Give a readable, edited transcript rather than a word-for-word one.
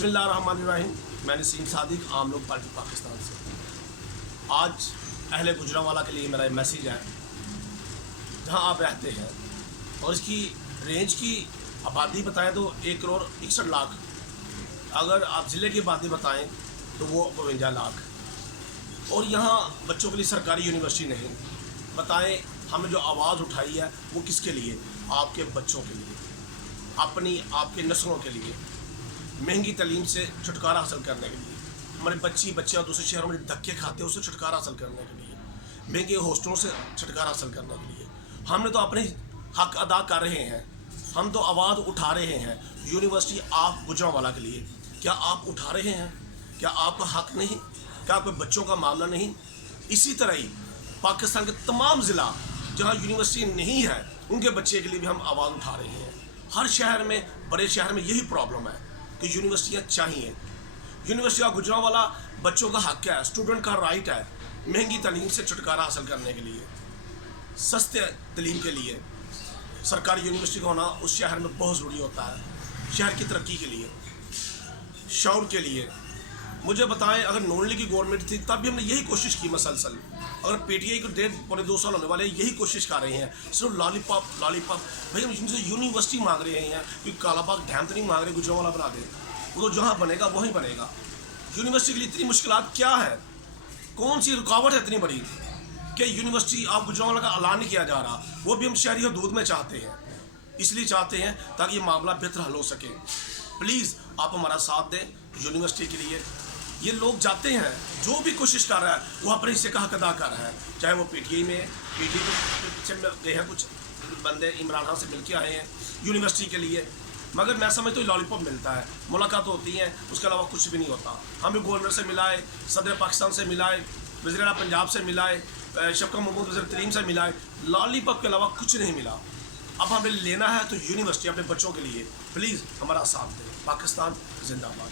बिस्मिल्लाहिर्रहमानिर्रहीम। मैं नसीम सादिक, आम लोग पार्टी पाकिस्तान से। आज अहले गुजरांवाला के लिए मेरा एक मैसेज है। जहां आप रहते हैं और इसकी रेंज की आबादी बताएं तो 1,61,00,000। अगर आप ज़िले की आबादी बताएं तो वो 52 लाख। और यहाँ बच्चों के लिए सरकारी यूनिवर्सिटी नहीं। बताएं हमने जो आवाज़ उठाई है वो किसके लिए? आपके बच्चों के लिए, आपके नस्लों के लिए, महंगी तालीम से छुटकारा हासिल करने के लिए, हमारे बच्चे और दूसरे शहरों में धक्के खाते हैं उससे छुटकारा हासिल करने के लिए, महंगे हॉस्टलों से छुटकारा हासिल करने के लिए। हमने तो अपने हक अदा कर रहे हैं, हम तो आवाज़ उठा रहे हैं। यूनिवर्सिटी आप गुजरांवाला के लिए क्या आप उठा रहे हैं? क्या आपका हक नहीं? क्या आपके बच्चों का मामला नहीं? इसी तरह ही पाकिस्तान के तमाम ज़िला जहाँ यूनिवर्सिटी नहीं है उनके बच्चे के लिए भी हम आवाज़ उठा रहे हैं। हर शहर में, बड़े शहर में यही प्रॉब्लम है कि यूनिवर्सिटियाँ चाहिए। यूनिवर्सिटी ऑफ गुजरांवाला बच्चों का हक है, स्टूडेंट का राइट है। महंगी तालीम से छुटकारा हासिल करने के लिए, सस्ते तालीम के लिए सरकारी यूनिवर्सिटी का होना उस शहर में बहुत ज़रूरी होता है। शहर की तरक्की के लिए, शौर के लिए। मुझे बताएं, अगर नॉन लीग की गवर्नमेंट थी तब भी हमने यही कोशिश की मसलसल। अगर पीटीआई को 1.5-2 साल होने वाले यही कोशिश कर रहे हैं, सिर्फ लॉलीपॉप भाई हम इनसे यूनिवर्सिटी मांग रहे हैं। क्योंकि कालाबाग डैम तो नहीं मांग रहे गुजरांवाला बना दे, वो तो जहाँ बनेगा वहीं बनेगा। यूनिवर्सिटी के लिए इतनी मुश्किलात क्या है? कौन सी रुकावट है इतनी बड़ी कि यूनिवर्सिटी ऑफ गुजरांवाला का ऐलान नहीं किया जा रहा? वो भी हम शहरी हदूद में चाहते हैं, इसलिए चाहते हैं ताकि ये मामला बेहतर हल हो सके। प्लीज़ आप हमारा साथ दें यूनिवर्सिटी के लिए। ये लोग जाते हैं, जो भी कोशिश कर रहा है वो अपने हिस्से का हक अदा कर रहा है। चाहे वो पीटीआई में पीछे गए हैं, कुछ बंदे इमरान खान से मिल के आए हैं यूनिवर्सिटी के लिए, मगर मैं समझता हूँ लॉलीपॉप मिलता है, मुलाकात होती है, उसके अलावा कुछ भी नहीं होता। हमें गवर्नर से मिलाए, सदर पाकिस्तान से मिलाए, वज़ीर आला पंजाब से मिलाए, शफकत महमूद वज़ीर तरीम से मिलाए, लॉलीपॉप के अलावा कुछ नहीं मिला। अब हमें लेना है तो यूनिवर्सिटी अपने बच्चों के लिए। प्लीज़ हमारा साथ दें। पाकिस्तान जिंदाबाद।